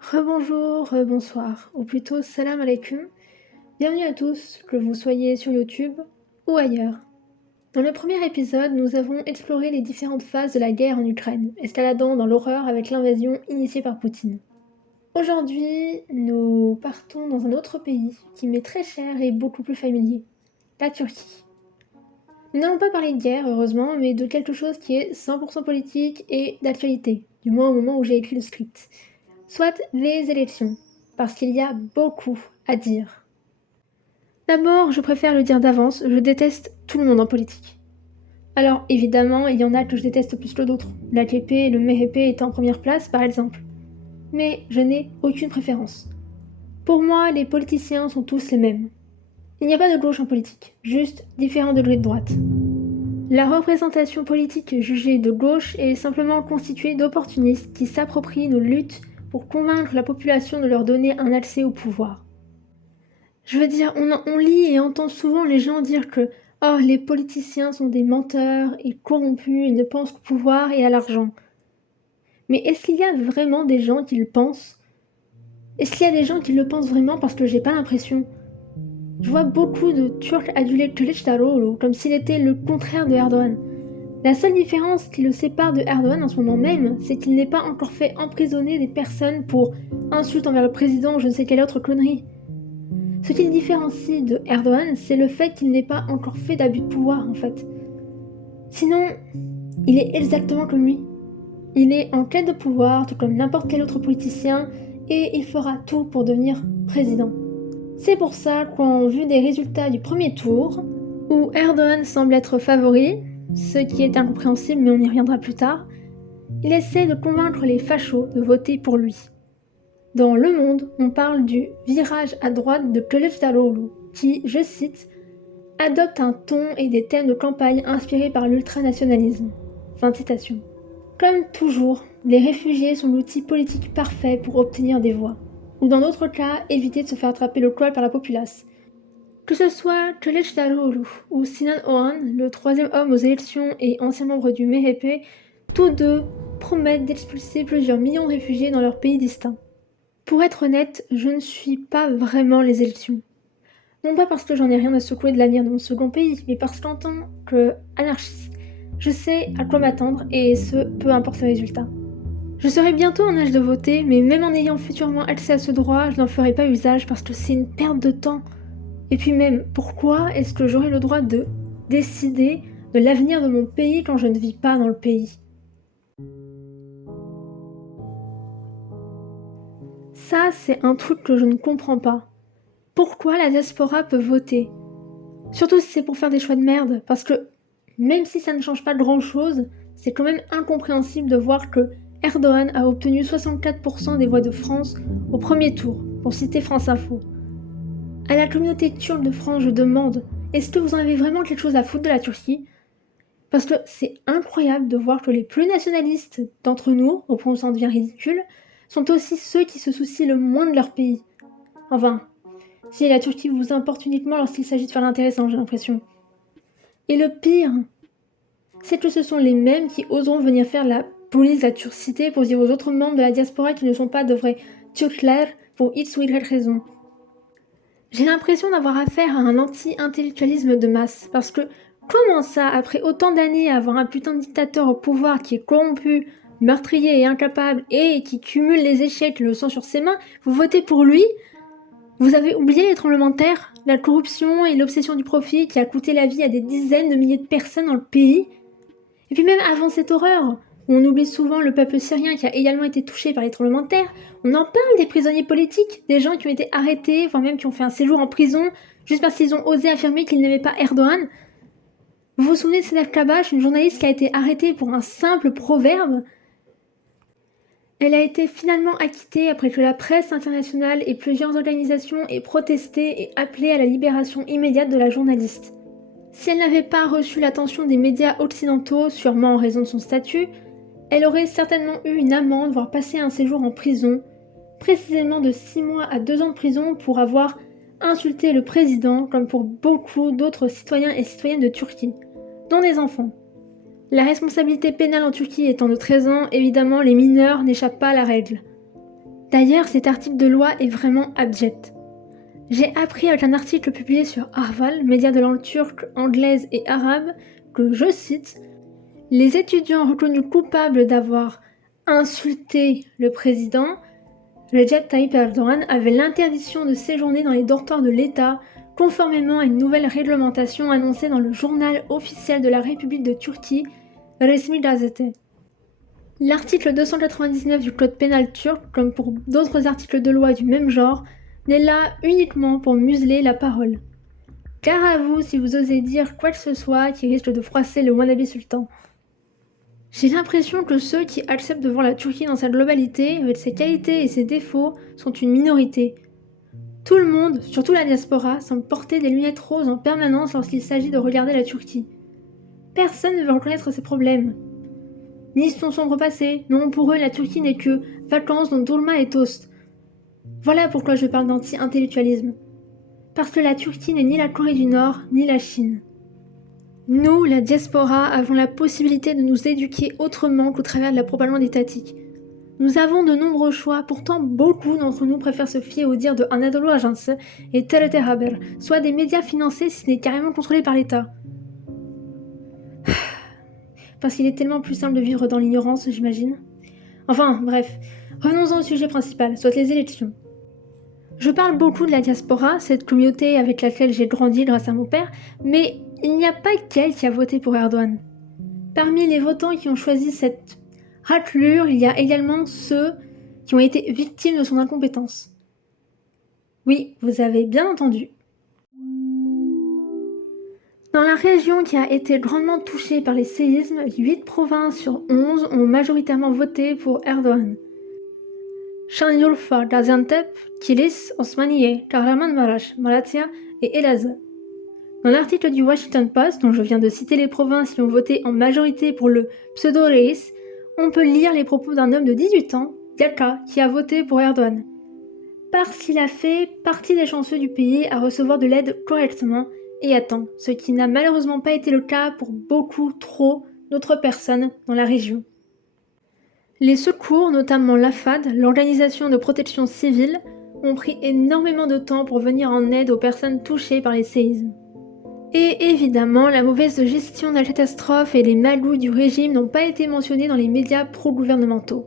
Rebonjour, rebonsoir, ou plutôt salam alaikum. Bienvenue à tous, que vous soyez sur YouTube ou ailleurs. Dans le premier épisode, nous avons exploré les différentes phases de la guerre en Ukraine, escaladant dans l'horreur avec l'invasion initiée par Poutine. Aujourd'hui, nous partons dans un autre pays qui m'est très cher et beaucoup plus familier, la Turquie. Nous n'allons pas parler de guerre, heureusement, mais de quelque chose qui est 100% politique et d'actualité, du moins au moment où j'ai écrit le script. Soit les élections, parce qu'il y a beaucoup à dire. D'abord, je préfère le dire d'avance, je déteste tout le monde en politique. Alors évidemment, il y en a que je déteste plus que d'autres, l'AKP et le MHP étant en première place par exemple. Mais je n'ai aucune préférence. Pour moi, les politiciens sont tous les mêmes. Il n'y a pas de gauche en politique, juste différents degrés de droite. La représentation politique jugée de gauche est simplement constituée d'opportunistes qui s'approprient nos luttes pour convaincre la population de leur donner un accès au pouvoir. Je veux dire, on lit et entend souvent les gens dire que oh, les politiciens sont des menteurs et corrompus et ne pensent qu'au pouvoir et à l'argent. Mais est-ce qu'il y a vraiment des gens qui le pensent? Est-ce qu'il y a des gens qui le pensent vraiment? Parce que j'ai pas l'impression. Je vois beaucoup de Turcs adulés Kılıçdaroğlu comme s'il était le contraire de Erdogan. La seule différence qui le sépare de Erdogan en ce moment même, c'est qu'il n'est pas encore fait emprisonner des personnes pour insultes envers le président ou je ne sais quelle autre connerie. Ce qui le différencie de Erdogan, c'est le fait qu'il n'ait pas encore fait d'abus de pouvoir en fait. Sinon, il est exactement comme lui. Il est en quête de pouvoir, tout comme n'importe quel autre politicien, et il fera tout pour devenir président. C'est pour ça qu'en vue des résultats du premier tour, où Erdogan semble être favori, ce qui est incompréhensible mais on y reviendra plus tard, il essaie de convaincre les fachos de voter pour lui. Dans Le Monde, on parle du virage à droite de Kılıçdaroğlu, qui, je cite, adopte un ton et des thèmes de campagne inspirés par l'ultranationalisme. Fin de citation. Comme toujours, les réfugiés sont l'outil politique parfait pour obtenir des voix, ou dans d'autres cas, éviter de se faire attraper le col par la populace. Que ce soit Kılıçdaroğlu ou Sinan Oğan, le troisième homme aux élections et ancien membre du MHP, tous deux promettent d'expulser plusieurs millions de réfugiés dans leurs pays distincts. Pour être honnête, je ne suis pas vraiment les élections. Non pas parce que j'en ai rien à secouer de l'avenir de mon second pays, mais parce qu'en tant qu'anarchiste, je sais à quoi m'attendre et ce, peu importe le résultat. Je serai bientôt en âge de voter, mais même en ayant futurement accès à ce droit, je n'en ferai pas usage parce que c'est une perte de temps. Et puis même, pourquoi est-ce que j'aurai le droit de décider de l'avenir de mon pays quand je ne vis pas dans le pays? Ça, c'est un truc que je ne comprends pas. Pourquoi la diaspora peut voter? Surtout si c'est pour faire des choix de merde, parce que même si ça ne change pas grand-chose, c'est quand même incompréhensible de voir que Erdogan a obtenu 64% des voix de France au premier tour, pour citer France Info. À la communauté turque de France, je demande, est-ce que vous en avez vraiment quelque chose à foutre de la Turquie? Parce que c'est incroyable de voir que les plus nationalistes d'entre nous, au point où ça en devient ridicule, sont aussi ceux qui se soucient le moins de leur pays. Enfin, si la Turquie vous importe uniquement lorsqu'il s'agit de faire l'intéressant, j'ai l'impression. Et le pire, c'est que ce sont les mêmes qui oseront venir faire la police de la turcité pour dire aux autres membres de la diaspora qui ne sont pas de vrais Turkler pour X ou Y raison. J'ai l'impression d'avoir affaire à un anti-intellectualisme de masse, parce que comment ça, après autant d'années à avoir un putain de dictateur au pouvoir qui est corrompu, meurtrier et incapable, et qui cumule les échecs et le sang sur ses mains, vous votez pour lui? Vous avez oublié les tremblements de terre, la corruption et l'obsession du profit qui a coûté la vie à des dizaines de milliers de personnes dans le pays? Et puis même avant cette horreur, où on oublie souvent le peuple syrien qui a également été touché par les tremblements de terre, on en parle des prisonniers politiques, des gens qui ont été arrêtés, voire même qui ont fait un séjour en prison, juste parce qu'ils ont osé affirmer qu'ils n'aimaient pas Erdogan. Vous vous souvenez de Sedef Kabash, une journaliste qui a été arrêtée pour un simple proverbe? Elle a été finalement acquittée après que la presse internationale et plusieurs organisations aient protesté et appelé à la libération immédiate de la journaliste. Si elle n'avait pas reçu l'attention des médias occidentaux, sûrement en raison de son statut, elle aurait certainement eu une amende, voire passé un séjour en prison, précisément de 6 mois à 2 ans de prison pour avoir insulté le président, comme pour beaucoup d'autres citoyens et citoyennes de Turquie, dont des enfants. La responsabilité pénale en Turquie étant de 13 ans, évidemment, les mineurs n'échappent pas à la règle. D'ailleurs, cet article de loi est vraiment abject. J'ai appris avec un article publié sur Arval, média de langue turque, anglaise et arabe, que, je cite, « Les étudiants reconnus coupables d'avoir insulté le président, Recep Tayyip Erdogan, avaient l'interdiction de séjourner dans les dortoirs de l'État, conformément à une nouvelle réglementation annoncée dans le journal officiel de la République de Turquie, Resmi Gazete. » L'article 299 du Code pénal turc, comme pour d'autres articles de loi du même genre, n'est là uniquement pour museler la parole. Gare à vous si vous osez dire quoi que ce soit qui risque de froisser le wannabe sultan. J'ai l'impression que ceux qui acceptent de voir la Turquie dans sa globalité, avec ses qualités et ses défauts, sont une minorité. Tout le monde, surtout la diaspora, semble porter des lunettes roses en permanence lorsqu'il s'agit de regarder la Turquie. Personne ne veut reconnaître ses problèmes. Ni son sombre passé. Non, pour eux, la Turquie n'est que vacances dont dolma et toast. Voilà pourquoi je parle d'anti-intellectualisme. Parce que la Turquie n'est ni la Corée du Nord, ni la Chine. Nous, la diaspora, avons la possibilité de nous éduquer autrement qu'au travers de la propagande étatique. Nous avons de nombreux choix, pourtant beaucoup d'entre nous préfèrent se fier aux dires de Anadolu Ajansı et TRT Haber, soit des médias financés si ce n'est carrément contrôlés par l'État. Parce qu'il est tellement plus simple de vivre dans l'ignorance, j'imagine. Enfin, bref, revenons-en au sujet principal, soit les élections. Je parle beaucoup de la diaspora, cette communauté avec laquelle j'ai grandi grâce à mon père, mais il n'y a pas qu'elle qui a voté pour Erdogan. Parmi les votants qui ont choisi cette raclure, il y a également ceux qui ont été victimes de son incompétence. Oui, vous avez bien entendu. Dans la région qui a été grandement touchée par les séismes, 8 provinces sur 11 ont majoritairement voté pour Erdogan. Şanlıurfa, Gaziantep, Kilis, Osmaniye, Kahramanmaraş, Malatya et Elazığ. Dans l'article du Washington Post, dont je viens de citer les provinces qui ont voté en majorité pour le pseudo-reis, on peut lire les propos d'un homme de 18 ans, Yaka, qui a voté pour Erdogan. Parce qu'il a fait partie des chanceux du pays à recevoir de l'aide correctement et à temps, ce qui n'a malheureusement pas été le cas pour beaucoup trop d'autres personnes dans la région. Les secours, notamment l'AFAD, l'organisation de protection civile, ont pris énormément de temps pour venir en aide aux personnes touchées par les séismes. Et évidemment, la mauvaise gestion de la catastrophe et les magouilles du régime n'ont pas été mentionnés dans les médias pro-gouvernementaux.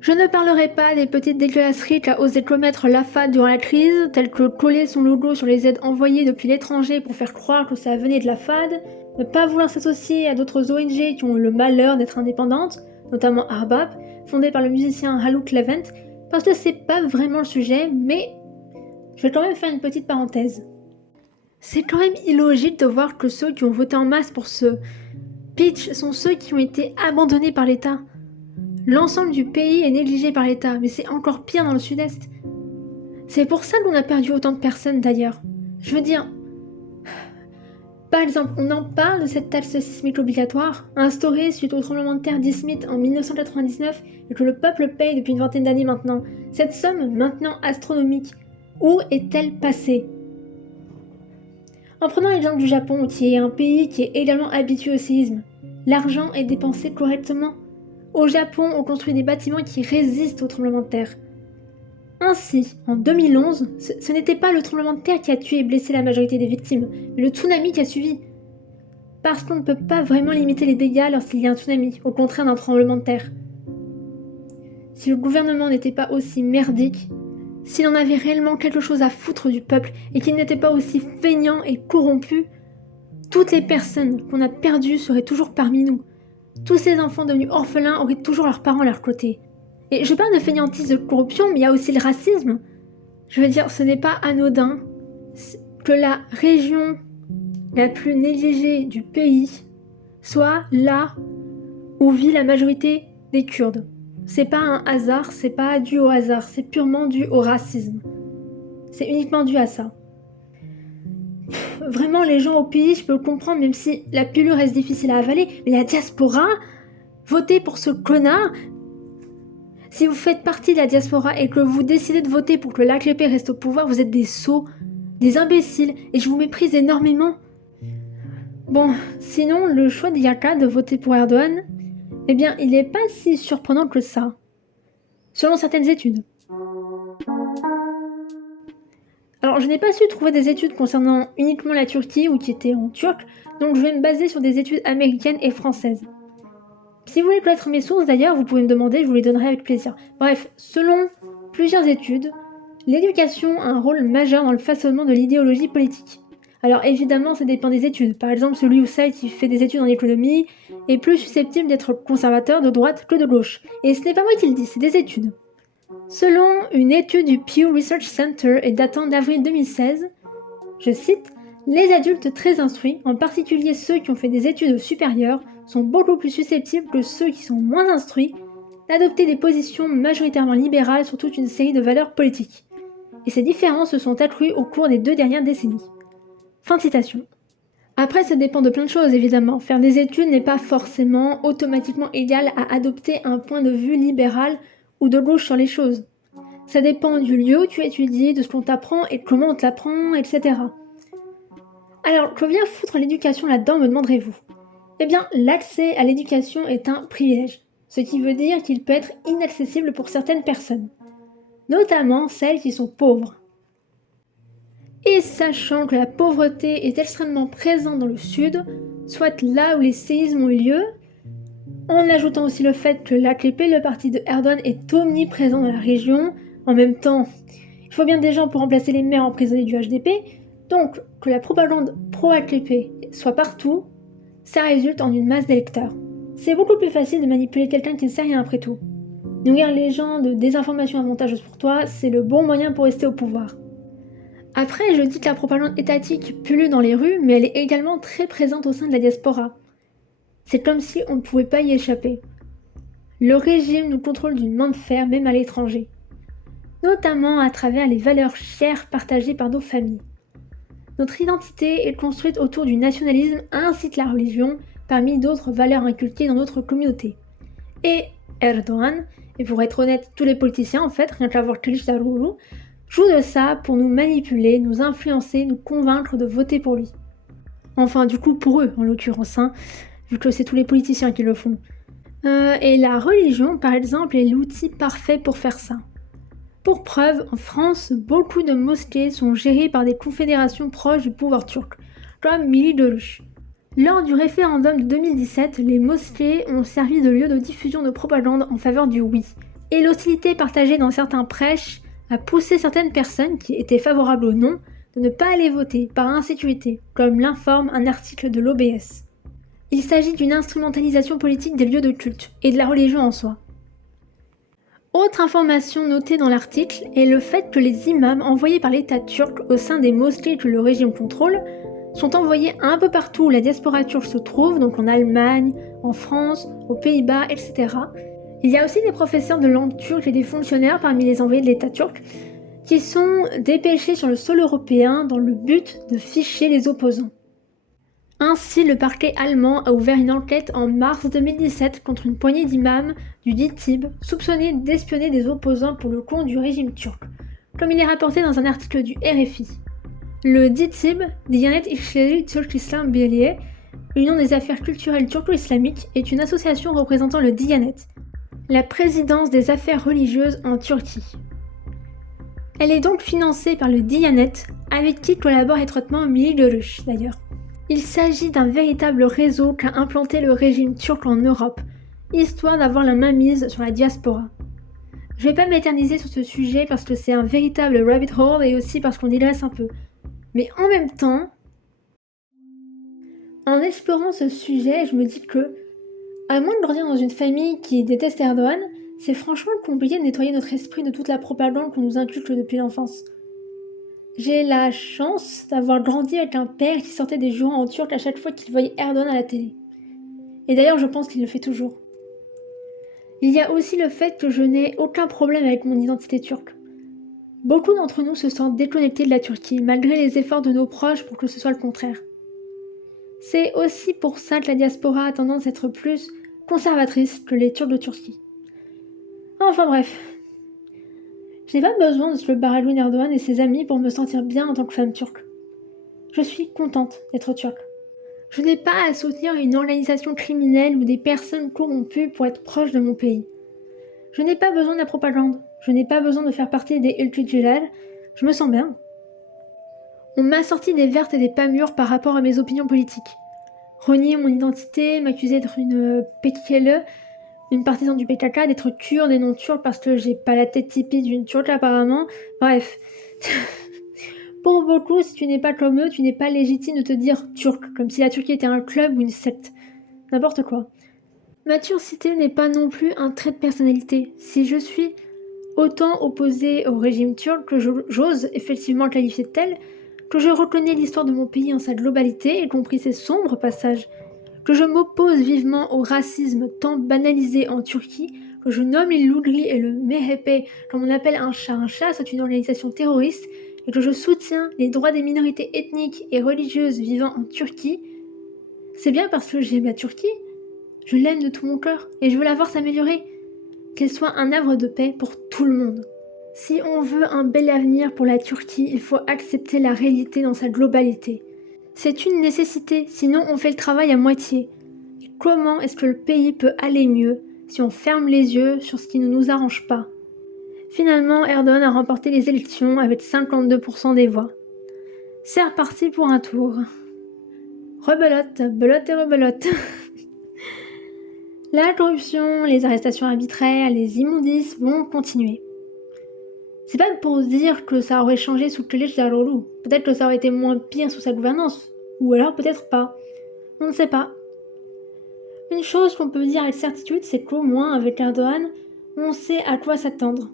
Je ne parlerai pas des petites dégueulasseries qu'a osé commettre l'AFAD durant la crise, telles que coller son logo sur les aides envoyées depuis l'étranger pour faire croire que ça venait de l'AFAD, ne pas vouloir s'associer à d'autres ONG qui ont eu le malheur d'être indépendantes, notamment Arbab, fondée par le musicien Haluk Levent, parce que c'est pas vraiment le sujet, mais je vais quand même faire une petite parenthèse. C'est quand même illogique de voir que ceux qui ont voté en masse pour ce pitch sont ceux qui ont été abandonnés par l'État. L'ensemble du pays est négligé par l'État, mais c'est encore pire dans le sud-est. C'est pour ça qu'on a perdu autant de personnes d'ailleurs. Je veux dire, par exemple, on en parle de cette taxe sismique obligatoire, instaurée suite au tremblement de terre d'Izmit en 1999 et que le peuple paye depuis une vingtaine d'années maintenant. Cette somme, maintenant astronomique, où est-elle passée ? En prenant l'exemple du Japon, qui est un pays qui est également habitué au séisme, l'argent est dépensé correctement. Au Japon, on construit des bâtiments qui résistent au tremblement de terre. Ainsi, en 2011, ce n'était pas le tremblement de terre qui a tué et blessé la majorité des victimes, mais le tsunami qui a suivi. Parce qu'on ne peut pas vraiment limiter les dégâts lorsqu'il y a un tsunami, au contraire d'un tremblement de terre. Si le gouvernement n'était pas aussi merdique, s'il en avait réellement quelque chose à foutre du peuple et qu'il n'était pas aussi feignant et corrompu, toutes les personnes qu'on a perdues seraient toujours parmi nous. Tous ces enfants devenus orphelins auraient toujours leurs parents à leur côté. Et je parle de fainéantise de corruption, mais il y a aussi le racisme. Je veux dire, ce n'est pas anodin que la région la plus négligée du pays soit là où vit la majorité des Kurdes. C'est pas un hasard, c'est pas dû au hasard, c'est purement dû au racisme. C'est uniquement dû à ça. Vraiment, les gens au pays, je peux le comprendre, même si la pilule reste difficile à avaler, mais la diaspora, votez pour ce connard. Si vous faites partie de la diaspora et que vous décidez de voter pour que l'AKP reste au pouvoir, vous êtes des sots, des imbéciles, et je vous méprise énormément. Bon, sinon, le choix d'Iyaka de voter pour Erdogan, eh bien, il n'est pas si surprenant que ça, selon certaines études. Alors, je n'ai pas su trouver des études concernant uniquement la Turquie ou qui étaient en turc, donc je vais me baser sur des études américaines et françaises. Si vous voulez connaître mes sources d'ailleurs, vous pouvez me demander, je vous les donnerai avec plaisir. Bref, selon plusieurs études, l'éducation a un rôle majeur dans le façonnement de l'idéologie politique. Alors évidemment, ça dépend des études. Par exemple, celui où Saïd qui fait des études en économie est plus susceptible d'être conservateur de droite que de gauche. Et ce n'est pas moi qui le dis, c'est des études. Selon une étude du Pew Research Center et datant d'avril 2016, je cite, les adultes très instruits, en particulier ceux qui ont fait des études supérieures, sont beaucoup plus susceptibles que ceux qui sont moins instruits d'adopter des positions majoritairement libérales sur toute une série de valeurs politiques. Et ces différences se sont accrues au cours des 2 dernières décennies. Fin de citation. Après, ça dépend de plein de choses, évidemment. Faire des études n'est pas forcément automatiquement égal à adopter un point de vue libéral ou de gauche sur les choses. Ça dépend du lieu où tu étudies, de ce qu'on t'apprend et comment on te l'apprend, etc. Alors, que vient foutre l'éducation là-dedans, me demanderez-vous? Eh bien, l'accès à l'éducation est un privilège, ce qui veut dire qu'il peut être inaccessible pour certaines personnes, notamment celles qui sont pauvres. Et sachant que la pauvreté est extrêmement présente dans le sud, soit là où les séismes ont eu lieu, en ajoutant aussi le fait que l'AKP, le parti de Erdogan, est omniprésent dans la région, en même temps, il faut bien des gens pour remplacer les maires emprisonnés du HDP, donc que la propagande pro-AKP soit partout, ça résulte en une masse d'électeurs. C'est beaucoup plus facile de manipuler quelqu'un qui ne sait rien après tout. Nourrir les gens de désinformations avantageuses pour toi, c'est le bon moyen pour rester au pouvoir. Après, je dis que la propagande étatique pullule dans les rues, mais elle est également très présente au sein de la diaspora. C'est comme si on ne pouvait pas y échapper. Le régime nous contrôle d'une main de fer, même à l'étranger. Notamment à travers les valeurs chères partagées par nos familles. Notre identité est construite autour du nationalisme ainsi que la religion, parmi d'autres valeurs inculquées dans notre communauté. Et Erdogan, et pour être honnête, tous les politiciens en fait, rien qu'à voir Kılıçdaroğlu, jouent de ça pour nous manipuler, nous influencer, nous convaincre de voter pour lui. Enfin, du coup, pour eux, en l'occurrence, vu que c'est tous les politiciens qui le font. Et la religion, par exemple, est l'outil parfait pour faire ça. Pour preuve, en France, beaucoup de mosquées sont gérées par des confédérations proches du pouvoir turc, comme Millî Görüş. Lors du référendum de 2017, les mosquées ont servi de lieu de diffusion de propagande en faveur du oui. Et l'hostilité partagée dans certains prêches a poussé certaines personnes qui étaient favorables au non de ne pas aller voter par insécurité, comme l'informe un article de l'OBS. Il s'agit d'une instrumentalisation politique des lieux de culte et de la religion en soi. Autre information notée dans l'article est le fait que les imams envoyés par l'État turc au sein des mosquées que le régime contrôle sont envoyés un peu partout où la diaspora turque se trouve, donc en Allemagne, en France, aux Pays-Bas, etc. Il y a aussi des professeurs de langue turque et des fonctionnaires parmi les envoyés de l'État turc qui sont dépêchés sur le sol européen dans le but de ficher les opposants. Ainsi, le parquet allemand a ouvert une enquête en mars 2017 contre une poignée d'imams du DİTİB soupçonnés d'espionner des opposants pour le compte du régime turc, comme il est rapporté dans un article du RFI. Le DİTİB, Diyanet İşleri Türk İslam Birliği, Union des affaires culturelles turco-islamiques, est une association représentant le Diyanet, la présidence des affaires religieuses en Turquie. Elle est donc financée par le Diyanet, avec qui collabore étroitement Millî Görüş d'ailleurs. Il s'agit d'un véritable réseau qu'a implanté le régime turc en Europe, histoire d'avoir la main mise sur la diaspora. Je vais pas m'éterniser sur ce sujet parce que c'est un véritable rabbit hole et aussi parce qu'on digresse un peu. Mais en même temps, en explorant ce sujet, je me dis que, à moins de grandir dans une famille qui déteste Erdogan, c'est franchement compliqué de nettoyer notre esprit de toute la propagande qu'on nous inculque depuis l'enfance. J'ai la chance d'avoir grandi avec un père qui sortait des jurons en turc à chaque fois qu'il voyait Erdogan à la télé. Et d'ailleurs, je pense qu'il le fait toujours. Il y a aussi le fait que je n'ai aucun problème avec mon identité turque. Beaucoup d'entre nous se sentent déconnectés de la Turquie, malgré les efforts de nos proches pour que ce soit le contraire. C'est aussi pour ça que la diaspora a tendance à être plus conservatrice que les Turcs de Turquie. Enfin bref. Je n'ai pas besoin de le Baralouin Erdogan et ses amis pour me sentir bien en tant que femme turque. Je suis contente d'être turque. Je n'ai pas à soutenir une organisation criminelle ou des personnes corrompues pour être proche de mon pays. Je n'ai pas besoin de la propagande. Je n'ai pas besoin de faire partie des Ilkidjilal. Je me sens bien. On m'a sorti des vertes et des pas mûres par rapport à mes opinions politiques. Renier mon identité, m'accuser d'être une PKK, une partisane du PKK, d'être kurde et non turque parce que j'ai pas la tête typique d'une turque apparemment. Bref. Pour beaucoup, si tu n'es pas comme eux, tu n'es pas légitime de te dire turc, comme si la Turquie était un club ou une secte. N'importe quoi. Ma turcité n'est pas non plus un trait de personnalité. Si je suis autant opposée au régime turc que j'ose effectivement le qualifier de tel, que je reconnais l'histoire de mon pays en sa globalité, y compris ses sombres passages, que je m'oppose vivement au racisme tant banalisé en Turquie, que je nomme les Lougri et le MHP comme on appelle un chat, c'est une organisation terroriste, et que je soutiens les droits des minorités ethniques et religieuses vivant en Turquie, c'est bien parce que j'aime la Turquie. Je l'aime de tout mon cœur et je veux la voir s'améliorer. Qu'elle soit un havre de paix pour tout le monde. Si on veut un bel avenir pour la Turquie, il faut accepter la réalité dans sa globalité. C'est une nécessité, sinon on fait le travail à moitié. Et comment est-ce que le pays peut aller mieux si on ferme les yeux sur ce qui ne nous arrange pas? Finalement, Erdogan a remporté les élections avec 52% des voix. C'est reparti pour un tour. Rebelote, belote et rebelote. La corruption, les arrestations arbitraires, les immondices vont continuer. C'est pas pour dire que ça aurait changé sous Kılıç Daroğlu. Peut-être que ça aurait été moins pire sous sa gouvernance. Ou alors peut-être pas. On ne sait pas. Une chose qu'on peut dire avec certitude, c'est qu'au moins avec Erdogan, on sait à quoi s'attendre.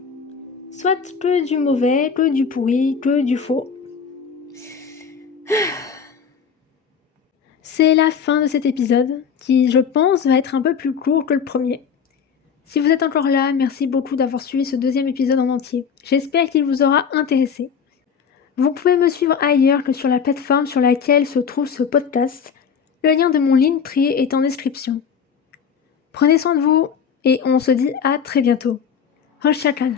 Soit que du mauvais, que du pourri, que du faux. C'est la fin de cet épisode, qui je pense va être un peu plus court que le premier. Si vous êtes encore là, merci beaucoup d'avoir suivi ce deuxième épisode en entier. J'espère qu'il vous aura intéressé. Vous pouvez me suivre ailleurs que sur la plateforme sur laquelle se trouve ce podcast. Le lien de mon Linktree est en description. Prenez soin de vous et on se dit à très bientôt. Hoşça kal.